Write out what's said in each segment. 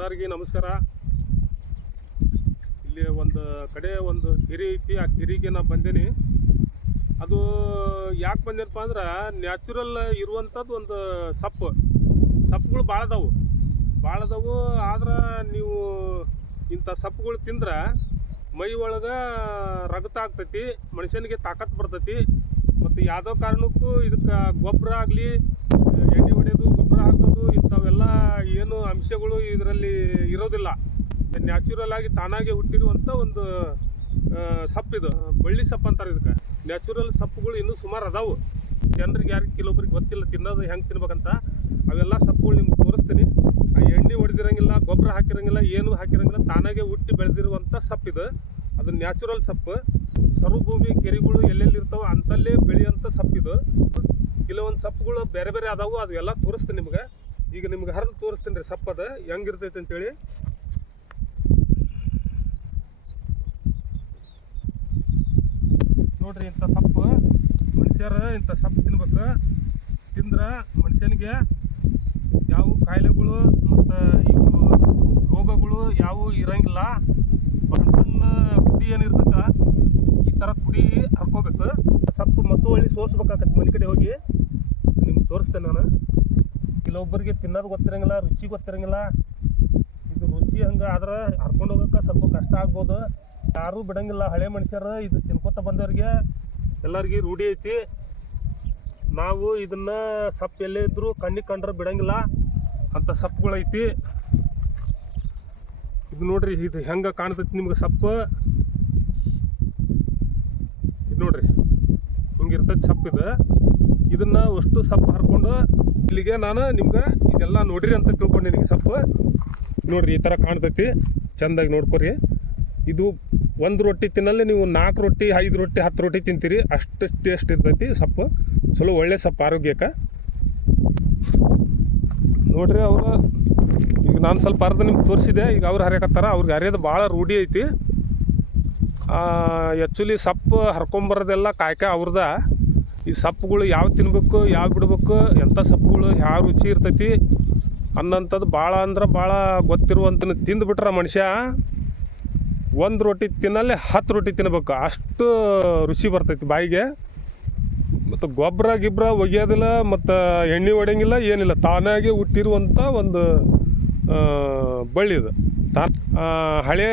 ಎಲ್ಲರಿಗೂ ನಮಸ್ಕಾರ. ಇಲ್ಲಿ ಒಂದು ಕಡೆ ಒಂದು ಕೆರೆ ಐತಿ. ಆ ಕೆರೆಗೆ ನಾ ಬಂದೇನಿ. ಅದು ಯಾಕೆ ಬಂದೇನಪ್ಪ ಅಂದ್ರೆ ನ್ಯಾಚುರಲ್ ಇರುವಂಥದ್ದು ಒಂದು ಸಪ್ಪುಗಳು ಭಾಳ ಅದಾವು. ಆದ್ರೆ ನೀವು ಇಂಥ ಸಪ್ಪುಗಳು ತಿಂದ್ರೆ ಮೈ ಒಳಗೆ ರಗತ ಆಗ್ತೈತಿ, ಮನುಷ್ಯನಿಗೆ ತಾಕತ್ತು ಬರ್ತೈತಿ. ಮತ್ತು ಯಾವುದೋ ಕಾರಣಕ್ಕೂ ಇದಕ್ಕೆ ಗೊಬ್ಬರ ಆಗಲಿ, ಎಣ್ಣೆ ಹೊಡೆಯೋದು, ಗೊಬ್ಬರ ಹಾಕೋದು ಇಂಥವೆಲ್ಲ ಏನು ಅಂಶಗಳು ಇದರಲ್ಲಿ ಇರೋದಿಲ್ಲ. ನ್ಯಾಚುರಲ್ ಆಗಿ ತಾನಾಗೆ ಹುಟ್ಟಿರುವಂಥ ಒಂದು ಸಪ್ಪಿದು, ಬಳ್ಳಿ ಸೊಪ್ಪು ಅಂತಾರೆ ಇದಕ್ಕೆ. ನ್ಯಾಚುರಲ್ ಸೊಪ್ಪುಗಳು ಇನ್ನೂ ಸುಮಾರು ಅದಾವು. ಜನರಿಗೆ ಯಾರಿಗೆ ಕೆಲವೊಬ್ರಿಗೆ ಗೊತ್ತಿಲ್ಲ ತಿನ್ನೋದು ಹೆಂಗೆ ತಿನ್ಬೇಕಂತ. ಅವೆಲ್ಲ ಸೊಪ್ಪುಗಳು ನಿಮ್ಗೆ ತೋರಿಸ್ತೀನಿ. ಆ ಎಣ್ಣೆ ಹೊಡೆದಿರಂಗಿಲ್ಲ, ಗೊಬ್ಬರ ಹಾಕಿರಂಗಿಲ್ಲ, ಏನು ಹಾಕಿರಂಗಿಲ್ಲ, ತಾನಾಗೆ ಹುಟ್ಟಿ ಬೆಳೆದಿರುವಂಥ ಸೊಪ್ಪಿದು. ಅದು ನ್ಯಾಚುರಲ್ ಸೊಪ್ಪು. ಸರುಭೂಮಿ ಕೆರೆಗಳು ಎಲ್ಲೆಲ್ಲಿ ಇರ್ತಾವೆ ಅಂತಲ್ಲೇ ಬೆಳೆಯುವಂಥ ಸೊಪ್ಪಿದು. ಕೆಲವೊಂದು ಸೊಪ್ಪುಗಳು ಬೇರೆ ಬೇರೆ ಅದಾವು, ಅದು ಎಲ್ಲ ತೋರಿಸ್ತೀನಿ ನಿಮ್ಗೆ. ಈಗ ನಿಮ್ಗೆ ಹರಿದು ತೋರಿಸ್ತೀನಿ ರೀ ಸೊಪ್ಪದು ಹೆಂಗಿರ್ತೈತೆ ಅಂತೇಳಿ. ನೋಡ್ರಿ, ಇಂಥ ಸೊಪ್ಪು ಮನುಷ್ಯರು ಇಂಥ ಸೊಪ್ಪು ತಿನ್ಬೇಕು. ತಿಂದ್ರೆ ಮನುಷ್ಯನಿಗೆ ಯಾವ ಕಾಯಿಲೆಗಳು ಮತ್ತು ಇವು ರೋಗಗಳು ಯಾವುವು ಇರಂಗಿಲ್ಲ. ಸಣ್ಣ ಕುಡಿ ಏನಿರ್ತೈತ ಈ ಥರ ಕುಡಿ ಹರ್ಕೋಬೇಕು. ಸೊಪ್ಪು ಮತ್ತು ಒಳ್ಳೆ ಸೋಸ್ಬೇಕಾಗತ್ತೆ ಮನೆ ಕಡೆ ಹೋಗಿ. ನಿಮ್ಗೆ ತೋರಿಸ್ತೇನೆ ನಾನು. ಕೆಲವೊಬ್ಬರಿಗೆ ತಿನ್ನೋದು ಗೊತ್ತಿರಂಗಿಲ್ಲ, ರುಚಿ ಗೊತ್ತಿರಂಗಿಲ್ಲ. ಇದು ರುಚಿ ಹಂಗೆ ಆದ್ರೆ ಹರ್ಕೊಂಡು ಹೋಗೋಕೆ ಸ್ವಲ್ಪ ಕಷ್ಟ ಆಗ್ಬೋದು. ಯಾರೂ ಬಿಡಂಗಿಲ್ಲ. ಹಳೆ ಮನುಷ್ಯರು ಇದು ತಿನ್ಕೋತ ಬಂದವ್ರಿಗೆ ಎಲ್ಲರಿಗೆ ರೂಢಿ ಐತಿ. ನಾವು ಇದನ್ನು ಸೊಪ್ಪು ಎಲ್ಲೇ ಇದ್ದರೂ ಕಣ್ಣಿಗೆ ಕಂಡ್ರೆ ಬಿಡಂಗಿಲ್ಲ ಅಂಥ ಸೊಪ್ಪುಗಳೈತಿ. ಇದು ನೋಡ್ರಿ, ಇದು ಹೆಂಗೆ ಕಾಣ್ತೈತಿ ನಿಮ್ಗೆ ಸೊಪ್ಪು. ಇದು ನೋಡ್ರಿ, ಹಿಂಗಿರ್ತೈತಿ ಸೊಪ್ಪಿದು. ಇದನ್ನು ಅಷ್ಟು ಸೊಪ್ಪು ಹರ್ಕೊಂಡು ಇಲ್ಲಿಗೆ ನಾನು ನಿಮ್ಗೆ ಇದೆಲ್ಲ ನೋಡ್ರಿ ಅಂತ ತಿಳ್ಕೊಂಡಿದ್ದೀನಿ. ಸೊಪ್ಪು ನೋಡ್ರಿ, ಈ ಥರ ಕಾಣ್ತೈತಿ. ಚೆಂದಾಗಿ ನೋಡ್ಕೊರಿ. ಇದು ಒಂದು ರೊಟ್ಟಿ ತಿನ್ನಲ್ಲೇ ನೀವು 4 ರೊಟ್ಟಿ, 5 ರೊಟ್ಟಿ, 10 ರೊಟ್ಟಿ ತಿಂತೀರಿ. ಅಷ್ಟು ಟೇಸ್ಟ್ ಇರ್ತೈತಿ ಸೊಪ್ಪು. ಚಲೋ ಒಳ್ಳೆ ಸೊಪ್ಪು ಆರೋಗ್ಯಕ್ಕೆ. ನೋಡ್ರಿ, ಅವರು ಈಗ ನಾನು ಸ್ವಲ್ಪ ಅರ್ಧ ನಿಮ್ಗೆ ತೋರಿಸಿದೆ. ಈಗ ಅವ್ರು ಹರಿಯಕತ್ತಾರ. ಅವ್ರಿಗೆ ಹರಿಯೋದು ಭಾಳ ರೂಢಿ ಐತಿ. ಆ್ಯಕ್ಚುಲಿ ಸೊಪ್ಪು ಹರ್ಕೊಂಬರೋದೆಲ್ಲ ಕಾಯ್ಕ ಅವ್ರದ. ಈ ಸೊಪ್ಪುಗಳು ಯಾವ ತಿನ್ಬೇಕು, ಯಾವ ಬಿಡ್ಬೇಕು, ಎಂಥ ಸೊಪ್ಪುಗಳು ಯಾವ ರುಚಿ ಇರ್ತೈತಿ ಅನ್ನೋಂಥದ್ದು ಭಾಳ ಅಂದ್ರೆ ಭಾಳ ಗೊತ್ತಿರುವಂಥ. ತಿಂದುಬಿಟ್ರೆ ಮನುಷ್ಯ 1 ರೊಟ್ಟಿ ತಿನ್ನಲ್ಲೇ 10 ರೊಟ್ಟಿ ತಿನ್ಬೇಕು. ಅಷ್ಟು ರುಚಿ ಬರ್ತೈತಿ ಬಾಯಿಗೆ. ಮತ್ತು ಗೊಬ್ಬರ ಒಗೆಯೋದಿಲ್ಲ, ಮತ್ತು ಎಣ್ಣೆ ಹೊಡೆಯಂಗಿಲ್ಲ, ಏನಿಲ್ಲ. ತಾನಾಗೆ ಹುಟ್ಟಿರುವಂಥ ಒಂದು ಬಳ್ಳಿದು. ಹಳೇ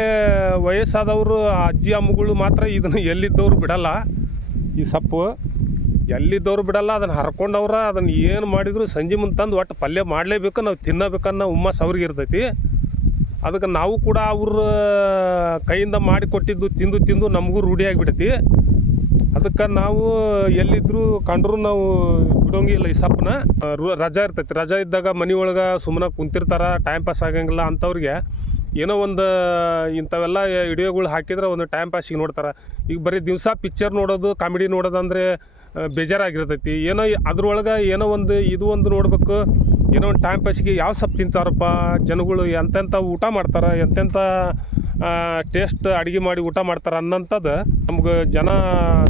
ವಯಸ್ಸಾದವರು ಅಜ್ಜಿ ಅಮ್ಮಗಳು ಮಾತ್ರ ಇದನ್ನು ಎಲ್ಲಿದ್ದವ್ರು ಬಿಡಲ್ಲ. ಈ ಸೊಪ್ಪು ಎಲ್ಲಿದ್ದವ್ರು ಬಿಡಲ್ಲ. ಅದನ್ನು ಹರ್ಕೊಂಡವ್ರ ಅದನ್ನು ಏನು ಮಾಡಿದ್ರು ಸಂಜೆ ಮುಂದೆ ತಂದು ಒಟ್ಟು ಪಲ್ಯ ಮಾಡಲೇಬೇಕು, ನಾವು ತಿನ್ನಬೇಕನ್ನೋ ಹುಮ್ಮಸ್ ಅವ್ರಿಗೆ ಇರ್ತೈತಿ. ಅದಕ್ಕೆ ನಾವು ಕೂಡ ಅವ್ರ ಕೈಯಿಂದ ಮಾಡಿಕೊಟ್ಟಿದ್ದು ತಿಂದು ನಮಗೂ ರೂಢಿಯಾಗಿಬಿಟ್ಟೈತಿ. ಅದಕ್ಕೆ ನಾವು ಎಲ್ಲಿದ್ದರೂ ಕಂಡ್ರೂ ನಾವು ಬಿಡೋಂಗಿಲ್ಲ ಈ ಸೊಪ್ಪನ್ನ. ರಜಾ ಇರ್ತೈತಿ. ರಜಾ ಇದ್ದಾಗ ಮನೆ ಒಳಗೆ ಸುಮ್ಮನೆ ಕುಂತಿರ್ತಾರೆ, ಟೈಮ್ ಪಾಸ್ ಆಗಂಗಿಲ್ಲ ಅಂಥವ್ರಿಗೆ ಏನೋ ಒಂದು ಇಂಥವೆಲ್ಲ ವಿಡಿಯೋಗಳು ಹಾಕಿದ್ರೆ ಒಂದು ಟೈಮ್ ಪಾಸಿಗೆ ನೋಡ್ತಾರೆ. ಈಗ ಬರೀ ದಿವಸ ಪಿಕ್ಚರ್ ನೋಡೋದು, ಕಾಮಿಡಿ ನೋಡೋದಂದರೆ ಬೇಜಾರಾಗಿರ್ತೈತಿ. ಏನೋ ಅದ್ರೊಳಗೆ ಏನೋ ಒಂದು ಇದು ಒಂದು ನೋಡಬೇಕು. ಏನೋ ಒಂದು ಟೈಮ್ ಪಾಸಿಗೆ ಯಾವ ಸೊಪ್ಪು ತಿಂತಾರಪ್ಪ ಜನಗಳು, ಎಂತೆಂಥ ಊಟ ಮಾಡ್ತಾರೆ, ಎಂತೆಂಥ ಟೇಸ್ಟ್ ಅಡುಗೆ ಮಾಡಿ ಊಟ ಮಾಡ್ತಾರೆ ಅನ್ನೋಂಥದ್ದು ನಮ್ಗೆ ಜನ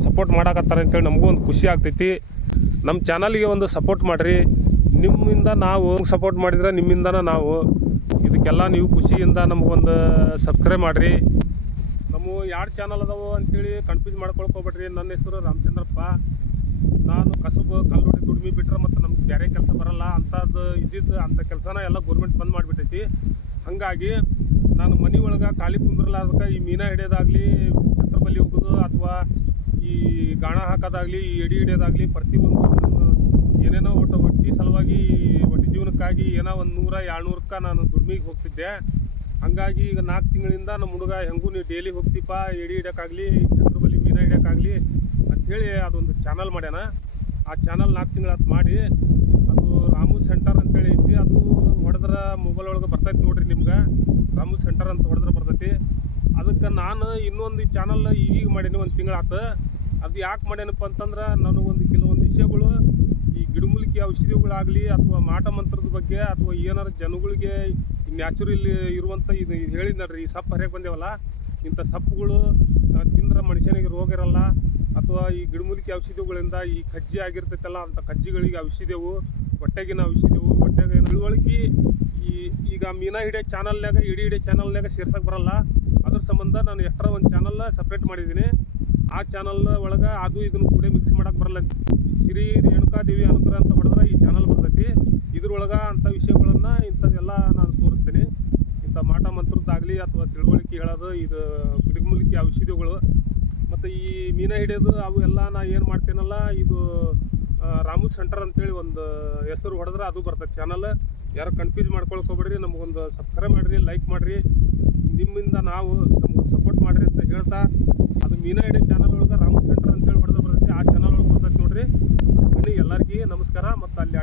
ಸಪೋರ್ಟ್ ಮಾಡಾಕತ್ತಾರೆ ಅಂತೇಳಿ ನಮಗೂ ಒಂದು ಖುಷಿ ಆಗ್ತೈತಿ. ನಮ್ಮ ಚಾನಲ್ಗೆ ಒಂದು ಸಪೋರ್ಟ್ ಮಾಡಿರಿ. ನಿಮ್ಮಿಂದ ನಾವು ಸಪೋರ್ಟ್ ಮಾಡಿದ್ರೆ ನಿಮ್ಮಿಂದನೇ ನಾವು ಇದಕ್ಕೆಲ್ಲ ನೀವು ಖುಷಿಯಿಂದ ನಮಗೊಂದು ಸಬ್ಸ್ಕ್ರೈಬ್ ಮಾಡಿರಿ. ನಮ್ಮ 2 ಚಾನಲ್ ಅದಾವು ಅಂಥೇಳಿ ಕನ್ಫ್ಯೂಸ್ ಮಾಡ್ಕೊಳ್ಕೋಬೇಡ್ರಿ. ನನ್ನ ಹೆಸರು ರಾಮಚಂದ್ರಪ್ಪ. ನಾನು ಕಸುಬು ಕಲ್ಲುಡಿ ದುಡಿಮೆ ಬಿಟ್ಟರೆ ಮತ್ತು ನಮ್ಗೆ ಬೇರೆ ಕೆಲಸ ಬರಲ್ಲ. ಅಂಥದ್ದು ಅಂಥ ಕೆಲಸನ ಎಲ್ಲ ಗೌರ್ಮೆಂಟ್ ಬಂದ್ ಮಾಡಿಬಿಟ್ಟೈತಿ. ಹಾಗಾಗಿ ನಾನು ಮನೆ ಒಳಗೆ ಖಾಲಿ ಕುಂದ್ರಲಾರ್ದಕ್ಕೆ ಈ ಮೀನ ಹಿಡಿಯೋದಾಗಲಿ, ಚಕ್ರಬಲ್ಲಿ ಹೋಗೋದು, ಅಥವಾ ಈ ಗಾಣ ಹಾಕೋದಾಗಲಿ, ಈ ಎಡಿ ಹಿಡಿಯೋದಾಗಲಿ, ಪ್ರತಿಯೊಂದು ನಾನು ಏನೇನೋ ಒಟ್ಟಿ ಸಲುವಾಗಿ ಒಟ್ಟಿ ಜೀವನಕ್ಕಾಗಿ ಏನೋ ಒಂದು 100-200ಕ್ಕೆ ನಾನು ದುಡಿಮೆಗೆ ಹೋಗ್ತಿದ್ದೆ. ಹಂಗಾಗಿ ಈಗ 4 ತಿಂಗಳಿಂದ ನಮ್ಮ ಹುಡುಗ ಹೆಂಗೂ ನೀವು ಡೈಲಿ ಹೋಗ್ತೀಪ್ಪ ಎಡಿ ಹಿಡಿಯೋಕ್ಕಾಗಲಿ, ಚಕ್ರಬಲ್ಲಿ ಮೀನ ಹಿಡಿಯೋಕ್ಕಾಗಲಿ ಅಂಥೇಳಿ ಅದೊಂದು ಚಾನಲ್ ಮಾಡ್ಯಾನ. ಆ ಚಾನಲ್ 4 ತಿಂಗಳು ಮಾಡಿ ಅದು ರಾಮು ಸೆಂಟರ್ ಅಂತೇಳಿ ಐತಿ. ಅದು ಹೊಡೆದ್ರೆ ಮೊಬೈಲ್ ಒಳಗೆ ಬರ್ತೈತಿ ನೋಡ್ರಿ. ನಿಮ್ಗೆ ರಾಮು ಸೆಂಟರ್ ಅಂತ ಹೊಡೆದ್ರೆ ಬರ್ತೈತಿ. ಅದಕ್ಕೆ ನಾನು ಇನ್ನೊಂದು ಚಾನಲ್ ಈಗ ಮಾಡೀನಿ, 1 ತಿಂಗಳಾಯ್ತು. ಅದು ಯಾಕೆ ಮಾಡ್ಯಾನಪ್ಪ ಅಂತಂದ್ರೆ ನನಗೊಂದು ಕೆಲವೊಂದು ವಿಷಯಗಳು, ಈ ಗಿಡಮೂಲಿಕೆ ಔಷಧಿಗಳಾಗಲಿ ಅಥವಾ ಮಾಟ ಮಂತ್ರದ ಬಗ್ಗೆ, ಅಥವಾ ಏನಾರು ಜನಗಳಿಗೆ ನ್ಯಾಚುರಲ್ ಇರುವಂಥ ಇದು ಹೇಳಿದ್ನಲ್ರಿ, ಈ ಸೊಪ್ಪು ಹರಿಯಕ್ಕೆ ಬಂದೇವಲ್ಲ, ಇಂಥ ಸೊಪ್ಪುಗಳು ತಿಂದ್ರೆ ಮನುಷ್ಯನಿಗೆ ರೋಗ ಇರಲ್ಲ. ಅಥವಾ ಈ ಗಿಡಮೂಲಿಕೆ ಔಷಧಿಗಳಿಂದ ಈ ಕಜ್ಜಿ ಆಗಿರ್ತೈತಲ್ಲ ಅಂಥ ಕಜ್ಜಿಗಳಿಗೆ ಔಷಧಿವು, ಹೊಟ್ಟೆಗಿನ ಔಷಧಿವು, ಹೊಟ್ಟೆಗೆ ತಿಳುವಳಿಕೆ ಈಗ ಮೀನಾ ಹಿಡಿಯೋ ಚಾನಲ್ನಾಗ ಇಡೀ ಚಾನಲ್ನಾಗ ಸೇರ್ಸಕ್ಕೆ ಬರಲ್ಲ. ಅದ್ರ ಸಂಬಂಧ ನಾನು ಎಕ್ಸ್ಟ್ರಾ ಒಂದು ಚಾನಲ್ ಸಪ್ರೇಟ್ ಮಾಡಿದ್ದೀನಿ. ಆ ಚಾನಲ್ ಒಳಗೆ ಅದು ಇದನ್ನು ಕೂಡ ಮಿಕ್ಸ್ ಮಾಡೋಕ್ಕೆ ಬರಲ್ಲ. ಶ್ರೀ ರೇಣುಕಾದೇವಿ ಅನುಗ್ರಹ ಅಂತ ಹೊಡೆದ್ರೆ ಈ ಚಾನಲ್ ಬರ್ತೈತಿ. ಇದ್ರೊಳಗೆ ಅಂಥ ವಿಷಯಗಳನ್ನು ಇಂಥದ್ದೆಲ್ಲ ನಾನು ತೋರಿಸ್ತೀನಿ. ಇಂಥ ಮಾಟ ಮಂತ್ರದ್ದಾಗಲಿ ಅಥವಾ ತಿಳುವಳಿಕೆ ಹೇಳೋದು, ಇದು ಗಿಡಮೂಲಿಕೆ ಔಷಧಿಗಳು ಮತ್ತು ಈ ಮೀನಾ ಹಿಡಿಯೋದು ಅವು ಎಲ್ಲ ನಾ ಏನು ಮಾಡ್ತೀನಲ್ಲ, ಇದು ರಾಮು ಸೆಂಟರ್ ಅಂತೇಳಿ ಒಂದು ಹೆಸರು ಹೊಡೆದ್ರೆ ಅದು ಬರ್ತೈತೆ ಚಾನಲ್. ಯಾರು ಕನ್ಫ್ಯೂಸ್ ಮಾಡ್ಕೊಳಕ್ಕೆ ಹೋಗ್ಬೇಡ್ರಿ. ನಮಗೊಂದು ಸಬ್ಸ್ಕ್ರೈಬ್ ಮಾಡಿರಿ, ಲೈಕ್ ಮಾಡಿರಿ. ನಿಮ್ಮಿಂದ ನಾವು ನಮ್ಗೊಂದು ಸಪೋರ್ಟ್ ಮಾಡಿರಿ ಅಂತ ಹೇಳ್ತಾ, ಅದು ಮೀನಾ ಹಿಡಿಯೋ ಚಾನಲ್ ಒಳಗೆ ರಾಮು ಸೆಂಟರ್ ಅಂತೇಳಿ ಹೊಡೆದ್ರೆ ಬರ್ತೈತಿ. ಆ ಚಾನಲ್ ಒಳಗೆ ಬರ್ತೈತಿ ನೋಡಿರಿ. ಎಲ್ಲರಿಗೂ ನಮಸ್ಕಾರ. ಮತ್ತು ಅಲ್ಲಿ